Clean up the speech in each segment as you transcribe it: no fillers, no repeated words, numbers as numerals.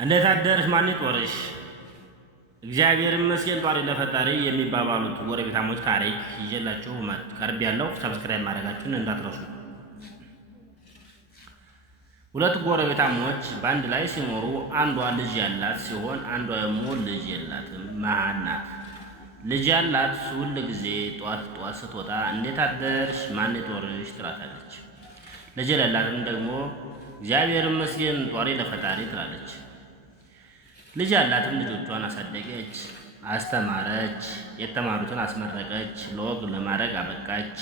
እንዴት አደርሽ ማን ጦርሽ? እግዚአብሔር ይመስገን ጧሪ ለፈጣሪ የሚባባሉት ጎረቤታሞች ታሪክ ይዤላችሁ ቀርብ ያለው ሰብስክራይብ ማድረጋችሁን እንዳትረሱ። ሁለት ጎረቤታሞች በአንድ ላይ ሲኖሩ አንዷ ልጅ ያላት ሲሆን አንዷ ደግሞ ልጅ የላትም፣ መሃን ናት። ልጅ ያላት ሁል ጊዜ ጧት ጧት ስትወጣ እንዴት አደርሽ ማን ጦርሽ ትላታለች። ልጅ የሌላትም ደግሞ እግዚአብሔር ይመስገን ጧሪ ለፈጣሪ ትላለች። ልጅ ያላትም ልጆቿን አሳደገች፣ አስተማረች፣ የተማሩትን አስመረቀች፣ ለወግ ለማድረግ አበቃች።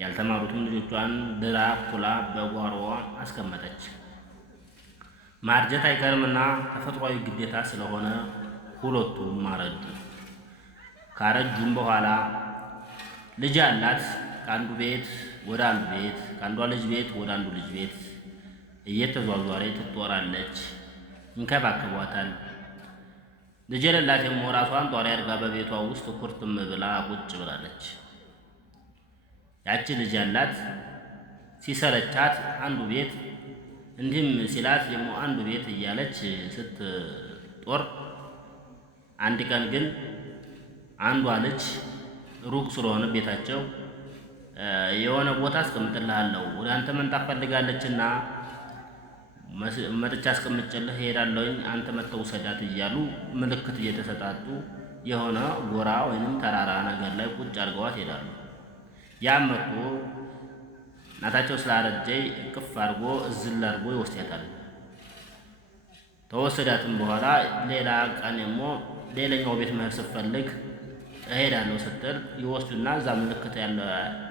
ያልተማሩትም ልጆቿን ድራ ኩላ በጓሮዋ አስቀመጠች። ማርጀት አይቀርምና ተፈጥሯዊ ግዴታ ስለሆነ ሁለቱም አረጁ። ካረጁም በኋላ ልጅ ያላት ከአንዱ ቤት ወደ አንዱ ቤት፣ ከአንዷ ልጅ ቤት ወደ አንዱ ልጅ ቤት እየተዟዟረች ትጦራለች፣ ይንከባከቧታል። ልጅ የሌላት ደግሞ ራሷን ጧሪ አድርጋ በቤቷ ውስጥ ኩርትም ብላ ቁጭ ብላለች። ያቺ ልጅ ያላት ሲሰለቻት አንዱ ቤት እንዲህም ሲላት ደግሞ አንዱ ቤት እያለች ስትጦር፣ አንድ ቀን ግን አንዷ ልጅ ሩቅ ስለሆነ ቤታቸው የሆነ ቦታ አስቀምጥልሃለሁ ወደ አንተ መንጣፍ ፈልጋለችና መጥቻ አስቀምጬልህ እሄዳለሁኝ አንተ መተው ውሰዳት እያሉ ምልክት እየተሰጣጡ የሆነ ጎራ ወይንም ተራራ ነገር ላይ ቁጭ አድርገዋት ይሄዳሉ። ያም መጥቶ እናታቸው ስላረጀይ እቅፍ አድርጎ እዝል አድርጎ ይወስዳታል። ተወሰዳትም በኋላ ሌላ ቀን ደግሞ ሌላኛው ቤት መሄድ ስትፈልግ እሄዳለሁ ስትል ይወስዱና እዛ ምልክት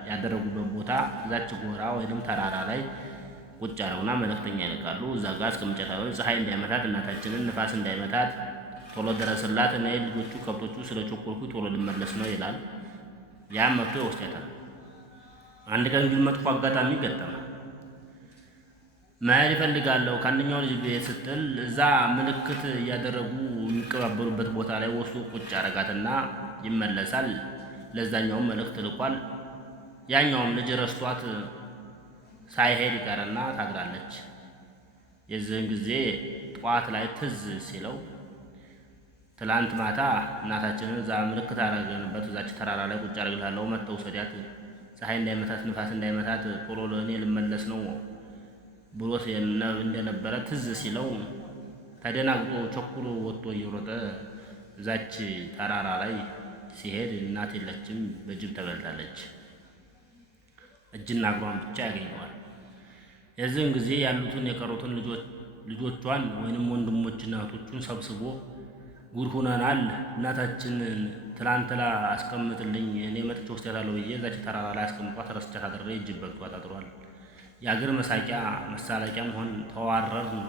ያደረጉበት ቦታ እዛች ጎራ ወይንም ተራራ ላይ ቁጭ አረውና መልእክተኛ ይልካሉ። እዛ ጋር አስቀምጫታለሁ፣ ፀሐይ እንዳይመታት እናታችንን ንፋስ እንዳይመታት ቶሎ ደረስላት፣ እኔ ልጆቹ ከብቶቹ ስለቸኮልኩ ቶሎ ልመለስ ነው ይላል። ያም መጥቶ ይወስዳታል። አንድ ቀን ግን መጥፎ አጋጣሚ ገጠመ። መሄድ ይፈልጋለሁ ከአንደኛው ልጅ ቤት ስትል እዛ ምልክት እያደረጉ የሚቀባበሉበት ቦታ ላይ ወስዶ ቁጭ አረጋትና ይመለሳል። ለዛኛውም መልእክት ልኳል። ያኛውም ልጅ ረስቷት ሳይሄድ ይቀርና ታግራለች። የዚህን ጊዜ ጠዋት ላይ ትዝ ሲለው ትላንት ማታ እናታችንን እዛ ምልክት አረገንበት እዛች ተራራ ላይ ቁጭ አርግላለሁ መተው ሰዲያት ፀሐይ እንዳይመታት ንፋስ እንዳይመታት ቶሎ ለእኔ ልመለስ ነው ብሎ እንደነበረ ትዝ ሲለው ተደናግጦ ቸኩሎ ወጥቶ እየሮጠ እዛች ተራራ ላይ ሲሄድ እናት የለችም፣ በጅብ ተበልታለች። እጅና እግሯን ብቻ ያገኘዋል። የዚህን ጊዜ ያሉትን የቀሩትን ልጆቿን ወይንም ወንድሞችና እህቶቹን ሰብስቦ ጉድ ሆነናል፣ እናታችንን ትላንትና አስቀምጥልኝ እኔ መጥቼ ወስዳታለሁ ብዬ እዛች ተራራ ላይ አስቀምጧት ረስቻት አድሬ እጅ በልቷት አጥሯል። የአገር መሳቂያ መሳለቂያ መሆን ተዋረርን።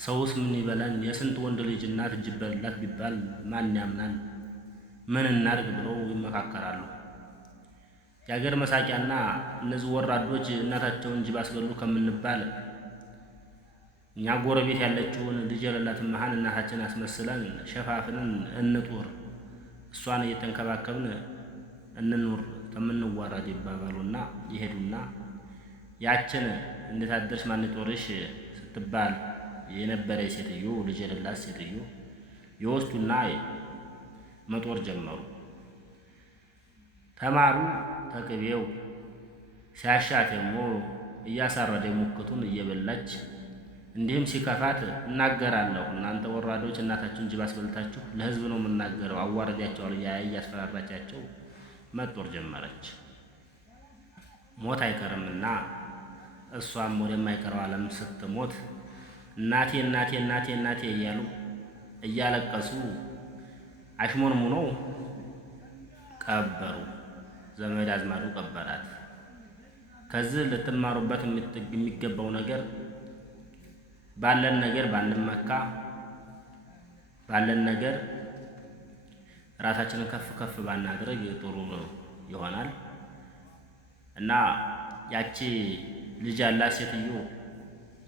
ሰውስ ምን ይበለን? የስንት ወንድ ልጅ እናት እጅ በላት ቢባል ማን ያምናል? ምን እናድርግ ብለው ይመካከራሉ። የአገር መሳቂያና እነዚህ ወራዶች እናታቸውን ጅብ አስበሉ ከምንባል እኛ ጎረቤት ያለችውን ልጅ የሌላትን መሃን እናታችን አስመስለን ሸፋፍንን እንጡር፣ እሷን እየተንከባከብን እንኑር ከምንዋረድ ይባባሉና ይሄዱና ያችን እንዴት አደርሽ ማን ጦርሽ ስትባል የነበረ ሴትዮ ልጅ የሌላት ሴትዮ ይወስዱና መጦር ጀመሩ። ተማሩ ተቅቤው ሲያሻት ደግሞ እያሳረደ ሙክቱን እየበላች እንዲህም ሲከፋት እናገራለሁ እናንተ ወራዶች እናታችሁን ጅብ አስበልታችሁ ለሕዝብ ነው የምናገረው አዋረዳቸዋል እያስፈራራቻቸው መጦር ጀመረች። ሞት አይቀርምና እሷም ወደማይቀረው ዓለም ስትሞት እናቴ እናቴ እናቴ እናቴ እያሉ እያለቀሱ አሽሞንሙነው ቀበሩ። ዘመድ አዝማዱ ቀበራት። ከዚህ ልትማሩበት የሚገባው ነገር ባለን ነገር ባንመካ፣ ባለን ነገር ራሳችንን ከፍ ከፍ ባናድርግ ጥሩ ይሆናል እና ያቺ ልጅ ያላት ሴትዮ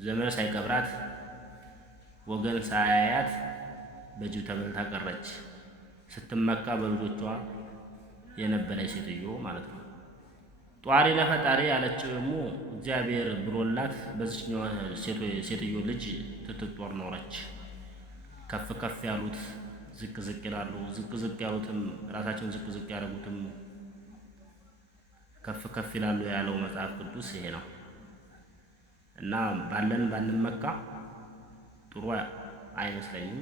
ዘመድ ሳይቀብራት ወገን ሳያያት በጅብ ተበልታ ቀረች። ስትመካ በልጆቿ የነበረች ሴትዮ ማለት ነው። ጧሪ ለፈጣሪ ያለችው ደግሞ እግዚአብሔር ብሎላት በዚህኛው ሴትዮ ልጅ ትትጦር ኖረች። ከፍ ከፍ ያሉት ዝቅ ዝቅ ይላሉ፣ ዝቅ ዝቅ ያሉትም ራሳቸውን ዝቅ ዝቅ ያደረጉትም ከፍ ከፍ ይላሉ ያለው መጽሐፍ ቅዱስ ይሄ ነው። እና ባለን ባንመካ ጥሩ አይመስለኝም።